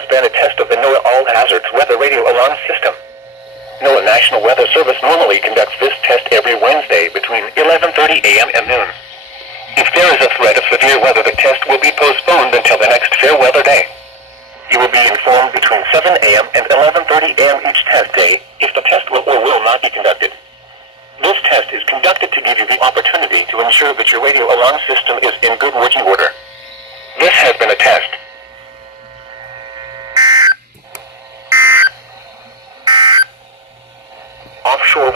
has been a test of the NOAA All Hazards Weather Radio Alarm System. NOAA National Weather Service normally conducts this test every Wednesday between 11:30 a.m. and noon. If there is a threat of severe weather, the test will be postponed until the next fair weather day. You will be informed between 7 a.m. and 11:30 a.m. each test day if the test will or will not be conducted. This test is conducted to give you the opportunity to ensure that your radio alarm system is in good working order. This has been a test